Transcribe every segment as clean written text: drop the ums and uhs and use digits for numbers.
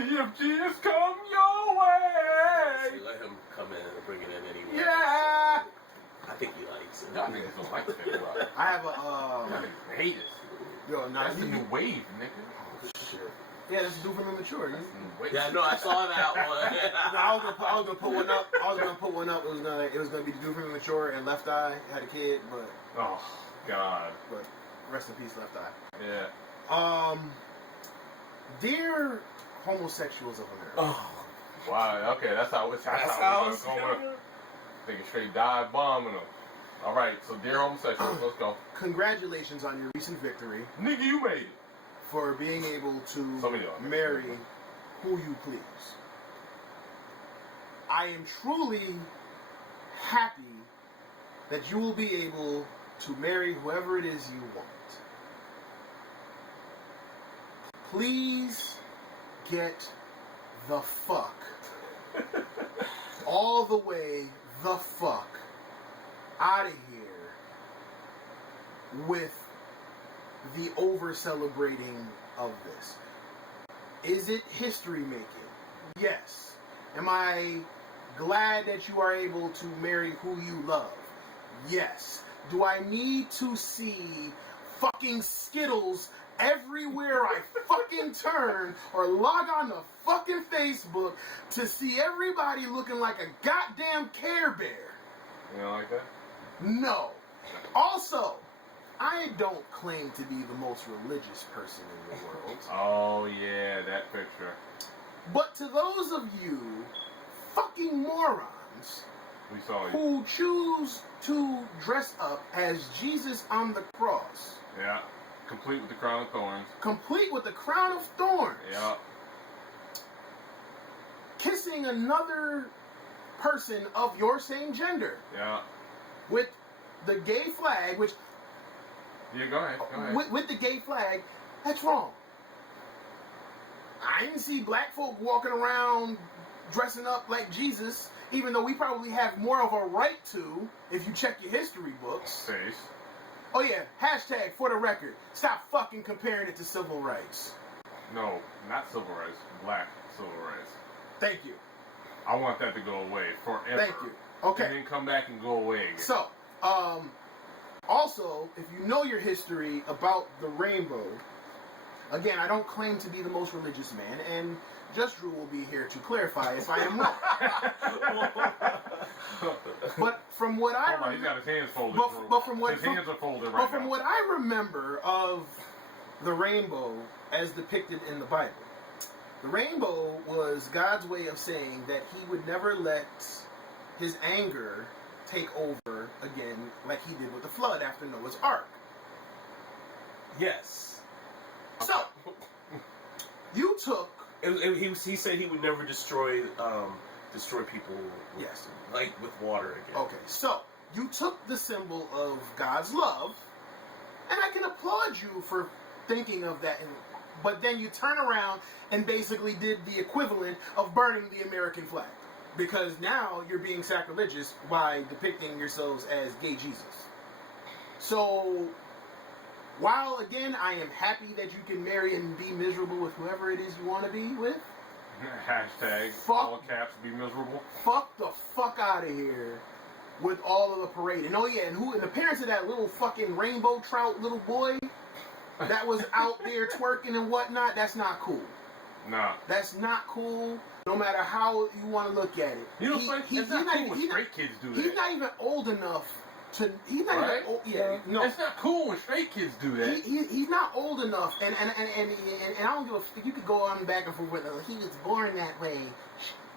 ZFG has come your way. So let him come in and bring it in anyway. Yeah. So I think he likes it. Y'all niggas don't like that, bro. I have Y'all a niggas hate it. yo, nah, That's the new wave, nigga. Oh, shit. Yeah, this is due from immature. That's the new wave. Yeah, no, I saw that one. No, I was gonna put one up. I was gonna put one up. It was gonna be the dude from immature and Left Eye had a kid, but God. rest in peace, Left Eye. Yeah. Dear homosexuals of America. Oh, Wow. Okay, that's how it's going. Take a straight dive bomb and all right. So, dear homosexuals, let's go. Congratulations on your recent victory Nigga, you made it. for being able to Some of y'all. marry who you please. I am truly happy that you will be able to marry whoever it is you want. Please get the fuck all the way the fuck out of here with the over celebrating of this. Is it history making? Yes. Am I glad that you are able to marry who you love? Yes. Do I need to see fucking Skittles everywhere I fucking turn or log on to fucking Facebook to see everybody looking like a goddamn Care Bear? You don't like that? No. Also, I don't claim to be the most religious person in the world. Oh yeah, that picture. But to those of you fucking morons We saw you. who choose to dress up as Jesus on the cross, Yeah. Complete with the crown of thorns. complete with the crown of thorns, Yeah. kissing another person of your same gender Yeah. with the gay flag, which Yeah, go ahead. Go ahead. with the gay flag, that's wrong. I didn't see black folk walking around dressing up like Jesus, even though we probably have more of a right to, if you check your history books. Face. Oh yeah, hashtag for the record, stop fucking comparing it to civil rights. No, not civil rights. Black civil rights. Thank you. I want that to go away forever. Thank you. Okay. And then come back and go away again. So, also, if you know your history about the rainbow, again, I don't claim to be the most religious man, and Just Drew will be here to clarify if I am wrong. But from what I he's got his hands folded. but from what his hands are folded right but from now. what I remember of the rainbow as depicted in the Bible, the rainbow was God's way of saying that He would never let His anger take over again, like He did with the flood after Noah's Ark. yes. So you took He said he would never destroy people. yes. Like with water again. Okay, so you took the symbol of God's love, and I can applaud you for thinking of that, but then you turn around and basically did the equivalent of burning the American flag, because now you're being sacrilegious by depicting yourselves as gay Jesus. So, while again I am happy that you can marry and be miserable with whoever it is you want to be with, Hashtag Fuck. all caps be miserable. fuck the fuck out of here with all of the parade. And oh yeah, and the parents of that little fucking rainbow trout little boy that was out there twerking and whatnot, that's not cool. Nah. That's not cool, no matter how you want to look at it. You know, it's not cool when straight kids do that. He's not even old enough to. He's not Right? even old. Yeah, no. It's not cool when straight kids do that. He's not old enough, and I don't give a fuck. You could go on back and forth with him. He was born that way.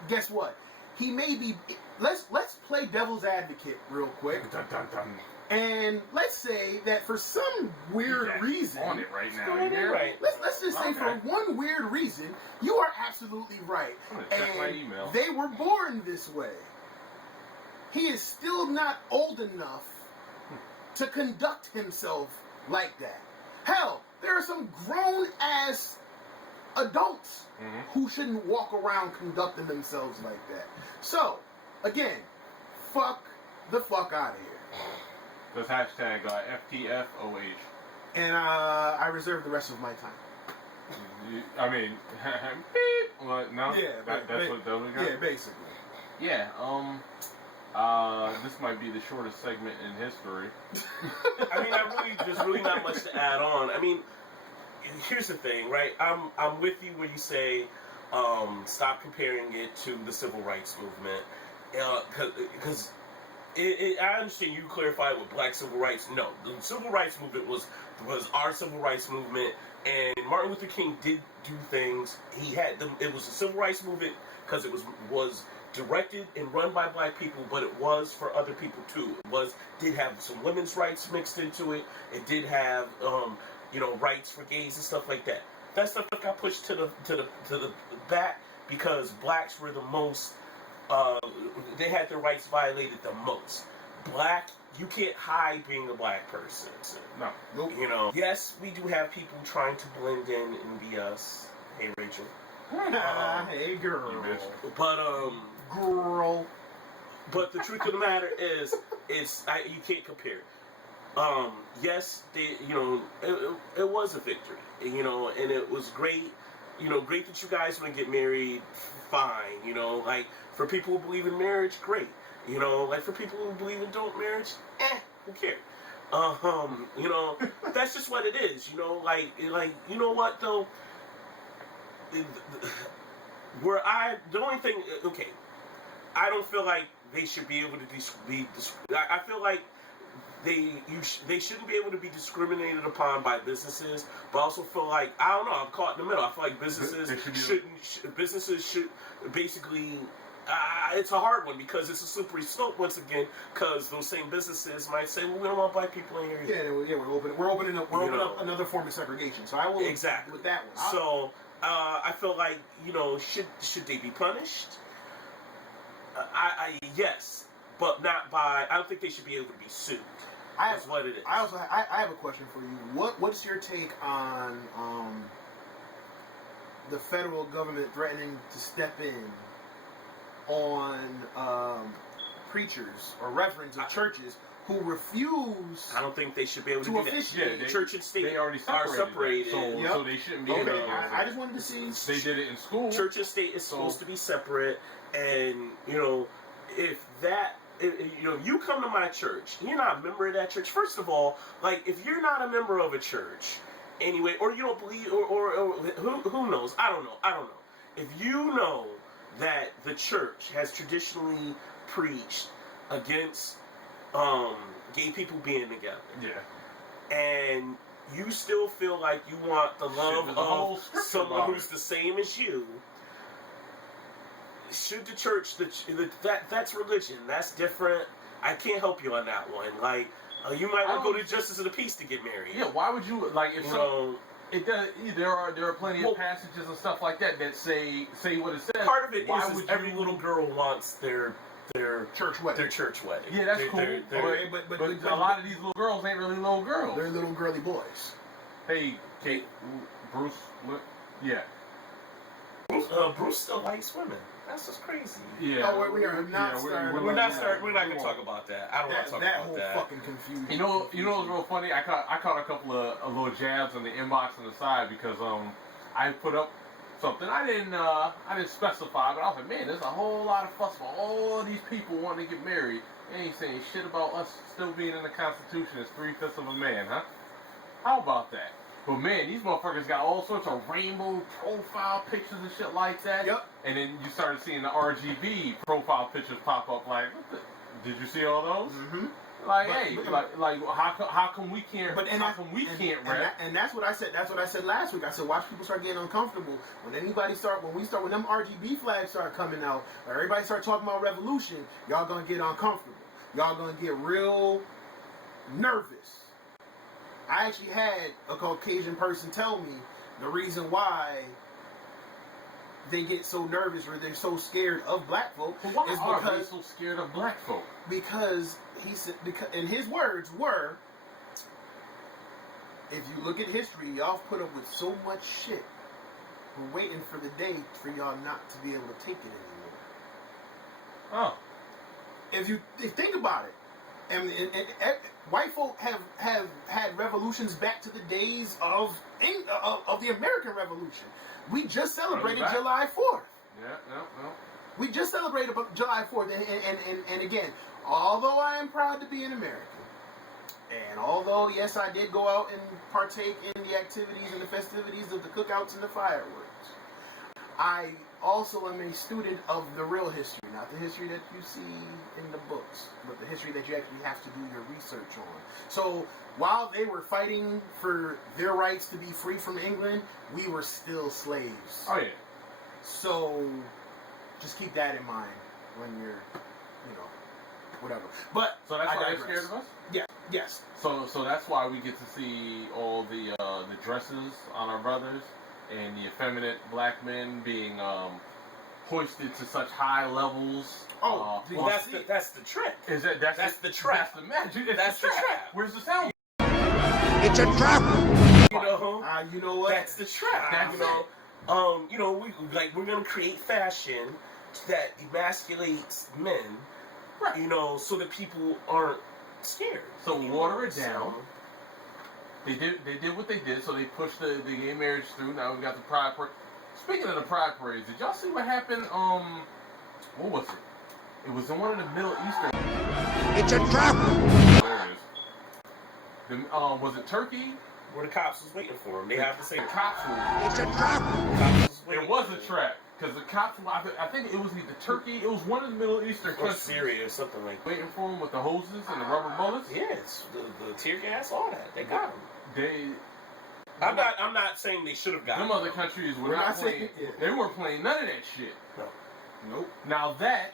Guess what? He may be. Let's play devil's advocate real quick, Dun, dun, dun. and let's say that for some weird He's reason, on it right now. on You it hear? right. let's just say for Okay. one weird reason, you are absolutely right. I'm gonna check my email. And they were born this way. He is still not old enough to conduct himself like that. Hell, there are some grown-ass adults who shouldn't walk around conducting themselves like that. So, again, fuck the fuck out of here. Just hashtag FTFOH. And I reserve the rest of my time. I mean, beep. What? No. Yeah, That's what those got. Yeah, basically. Yeah. This might be the shortest segment in history. I mean, there's really not much to add on. I mean, here's the thing, right? I'm with you where you say, stop comparing it to the civil rights movement, because I understand you clarified with black civil rights. No, the civil rights movement was our civil rights movement, and Martin Luther King did do things. He had them. It was a civil rights movement because it was directed and run by black people, but it was for other people too. It did have some women's rights mixed into it. It did have rights for gays and stuff like that. That stuff got pushed to the back because blacks were the most. They had their rights violated the most. Black, you can't hide being a black person. No. Nope. Yes, we do have people trying to blend in and be us. Hey, Rachel. Hey, girl. But girl. But the truth of the matter is, you can't compare. Yes, it was a victory, and it was great. Great that you guys want to get married. Fine, like for people who believe in marriage, great. Like for people who believe in marriage, who cares? That's just what it is. Like you know what though. The only thing, okay, I don't feel like they should be able to I feel like they shouldn't be able to be discriminated upon by businesses, but I also feel like, I don't know, I'm caught in the middle. I feel like businesses should basically, it's a hard one because it's a slippery slope once again, because those same businesses might say, well, we don't want black people in here. Yeah, we're opening up another form of segregation. So I will exactly with that one. So I feel like should they be punished? Yes, but not by. I don't think they should be able to be sued. That's what it is. I have a question for you. What's your take on the federal government threatening to step in on preachers or reverends of churches who refuse? I don't think they should be able to do officiate. Yeah, church and state they already are separated. So they shouldn't be able to. I just wanted to see. They did it in school. Church and state is supposed to be separate, and if that. You come to my church, you're not a member of that church. First of all, like, if you're not a member of a church, anyway, or you don't believe, or who knows? I don't know. If you know that the church has traditionally preached against gay people being together, and you still feel like you want the love of someone who's the same as you, should the church, that's religion. That's different. I can't help you on that one. Like, you might want to go to Justice of the Peace to get married. Yeah, why would you, like, if it does, there are plenty of passages and stuff like that say what it says. Part of it is every little girl wants their church wedding. Their church wedding. Yeah, that's cool. But a lot of these little girls ain't really little girls. They're little girly boys. Hey, Kate, Bruce, yeah. Bruce still likes women. That's just crazy. Yeah. Oh, we are not starting. We're not going to talk about that. I don't want to talk about that. That whole fucking confusion. You know what's real funny? I caught a couple of little jabs on the inbox on the side because I put up something I didn't specify, but I was like, man, there's a whole lot of fuss for all these people wanting to get married. They ain't saying shit about us still being in the Constitution as 3/5 of a man, huh? How about that? But man, these motherfuckers got all sorts of rainbow profile pictures and shit like that. Yep. And then you started seeing the RGB profile pictures pop up. Like, did you see all those? Mm-hmm. Like, how come we can't? Can't rap? And that's what I said. That's what I said last week. I said, watch people start getting uncomfortable when them RGB flags start coming out, or everybody start talking about revolution. Y'all gonna get uncomfortable. Y'all gonna get real nervous. I actually had a Caucasian person tell me the reason why they get so nervous or they're so scared of black folk is because are they so scared of black folk? Because he said, and his words were, if you look at history, y'all put up with so much shit. We're waiting for the day for y'all not to be able to take it anymore. Oh. If you think about it, white folk have had revolutions back to the days of the American Revolution. We just celebrated July 4th. Yeah. We just celebrated July 4th, and again, although I am proud to be an American, and although yes, I did go out and partake in the activities and the festivities of the cookouts and the fireworks, I also am a student of the real history, not the history that you see in the books, but the history that you actually have to do your research on. So while they were fighting for their rights to be free from England, we were still slaves. Oh yeah. So just keep that in mind when you're, whatever. But so that's why they're scared of us. Yeah. Yes. So that's why we get to see all the dresses on our brothers and the effeminate black men being hoisted to such high levels. Oh, that's the trick. Is it? That's the trap. That's the magic. That's the trap. Where's the sound? It's a trap. You know what? That's the trap. That's we're gonna create fashion that emasculates men, right? So that people aren't scared. So water it down. They did what they did. So they pushed the gay marriage through. Now we got the pride parade. Speaking of the pride parades, did y'all see what happened? What was it? It was in one of the Middle Eastern. It's a trap. There it is. Was it Turkey? Where the cops was waiting for him. They have to say the cops were. It's a trap. It was a trap because the cops. I think it was either Turkey. It was one of the Middle Eastern or countries. Syria or something like that. Waiting for him with the hoses and the rubber bullets. Yes, the tear gas, all that. They got him. I'm not saying they should have got them. him. Other countries were not playing. They weren't playing none of that shit. No. Nope. Now that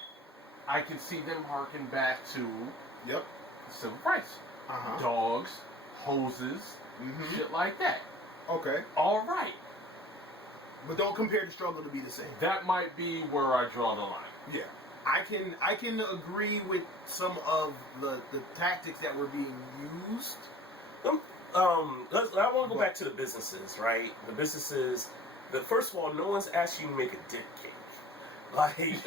I can see them harken back to. Yep. Civil rights. Dogs, hoses, shit like that. Okay. All right. But don't compare the struggle to be the same. That might be where I draw the line. Yeah. I can agree with some of the tactics that were being used. I want to go back to the businesses, right? The businesses. First of all, no one's asked you to make a dick cake. Like,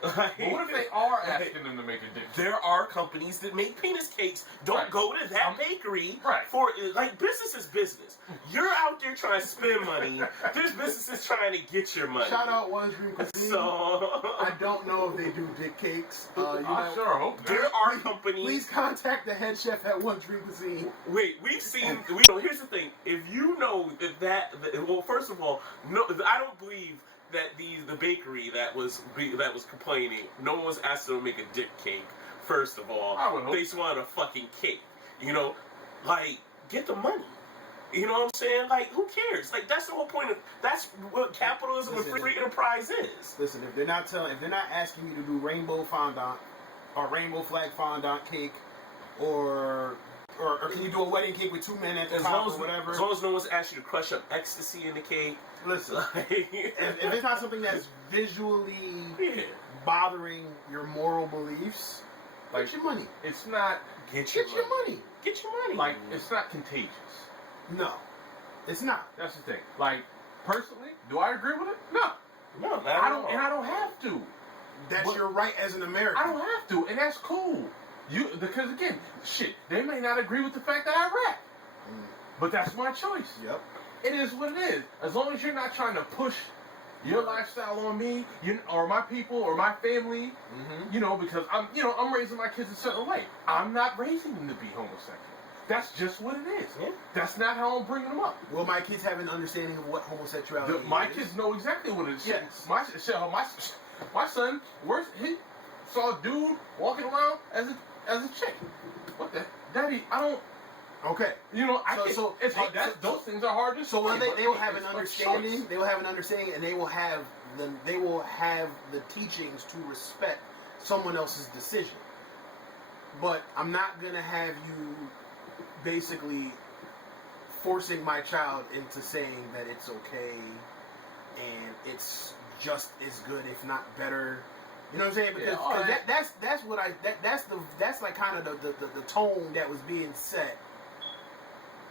but what if they are asking them to make a dick cake? There are companies that make penis cakes. Don't go to that bakery for business is business. You're out there trying to spend money. There's businesses trying to get your money. Shout out One Dream Cuisine. So I don't know if they do dick cakes. I sure hope not. There are companies. Please contact the head chef at One Dream Cuisine. Wait, we've seen. Here's the thing. If you know well, first of all, no, I don't believe that the bakery that was complaining, no one was asked them to make a dick cake. First of all, they just wanted a fucking cake. Get the money. You know what I'm saying? Who cares? That's the whole point of. That's what capitalism and free enterprise is. Listen, if they're not asking you to do rainbow fondant or rainbow flag fondant cake, or can you do a wedding cake with 2 men at the top or whatever? As long as no one's asked you to crush up ecstasy in the cake. Listen, if it's not something that's visually bothering your moral beliefs, get your money. It's not. Get your money. Get your money. It's not contagious. No, it's not. That's the thing. Personally, do I agree with it? No. No, I don't, and I don't have to. That's your right as an American. I don't have to, and that's cool. Because again, shit, they may not agree with the fact that I rap, but that's my choice. Yep. It is what it is. As long as you're not trying to push your lifestyle on me, or my people, or my family, because I'm raising my kids a certain way. I'm not raising them to be homosexual. That's just what it is. Yeah. That's not how I'm bringing them up. Will my kids have an understanding of what homosexuality is? My kids know exactly what it is. Yes. My son, he saw a dude walking around as a chick. What the? Daddy, I don't. Okay. It's hard. Those things are hard to. So they will have an understanding. They will have an understanding, and they will have the teachings to respect someone else's decision. But I'm not gonna have you basically forcing my child into saying that it's okay and it's just as good, if not better. You know what I'm saying? Because that's kind of the tone that was being set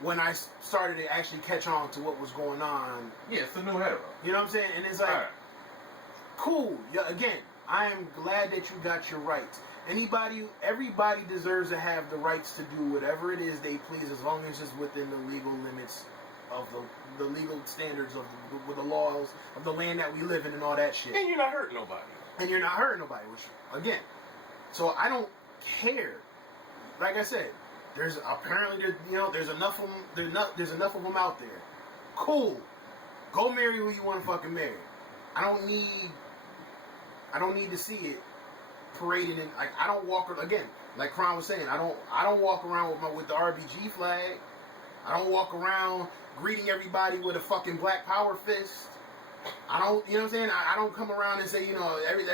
when I started to actually catch on to what was going on. Yeah, it's the new hetero. You know what I'm saying? And it's cool. Yeah, again, I am glad that you got your rights. Everybody deserves to have the rights to do whatever it is they please, as long as it's within the legal limits of the legal standards of with the laws of the land that we live in and all that shit. And you're not hurting nobody. And you're not hurting nobody, which again, so I don't care. Like I said, there's enough of them. There's enough of them out there. Cool, go marry who you want to fucking marry. I don't need to see it parading in. Like I don't walk again. Like Kron was saying, I don't walk around with the RBG flag. I don't walk around greeting everybody with a fucking Black Power fist. I don't, you know what I'm saying? I don't come around and say, every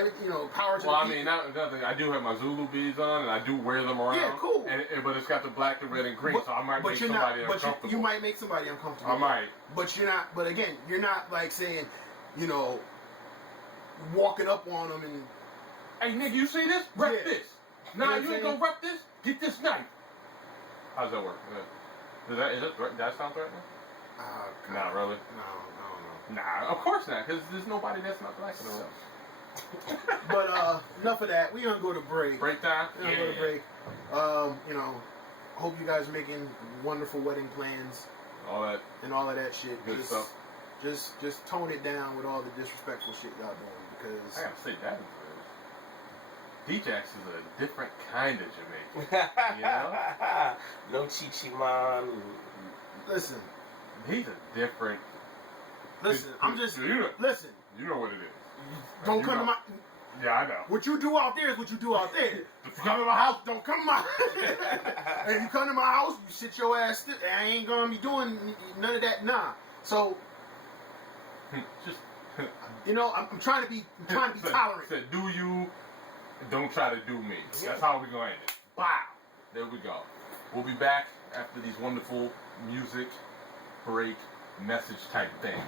power to well, the people. another thing, I do have my Zulu beads on, and I do wear them around. Yeah, cool. But it's got the black, the red, and green, so I might make somebody uncomfortable. But you might make somebody uncomfortable. I might. But you're not. But again, you're not like saying, walking up on them and. Hey, nigga, you see this? Rep Yeah. this. Nah, You know you ain't what I'm gonna rep this? Get this knife. How's that work? Does that sound threatening? Not really. No. Nah, of course not, because there's nobody that's not black in the room. But enough of that. We gonna go to break. Break time? We're gonna go to break. Hope you guys are making wonderful wedding plans All that and all of that shit. good stuff. Just tone it down with all the disrespectful shit y'all doing because I gotta say that D-Jax is a different kind of Jamaican. You know? No Chichi-man. listen, He's a different. I'm just listen. You know what it is. Don't come to my. Yeah, I know. What you do out there is what you do out there. If you come to my house, Don't come to my. If you come to my house, you sit your ass. I ain't gonna be doing none of that. Nah. So just I'm trying to be tolerant. Said, do you? Don't try to do me. Yeah. That's how we're gonna end it. Wow. There we go. We'll be back after these wonderful music break message type things.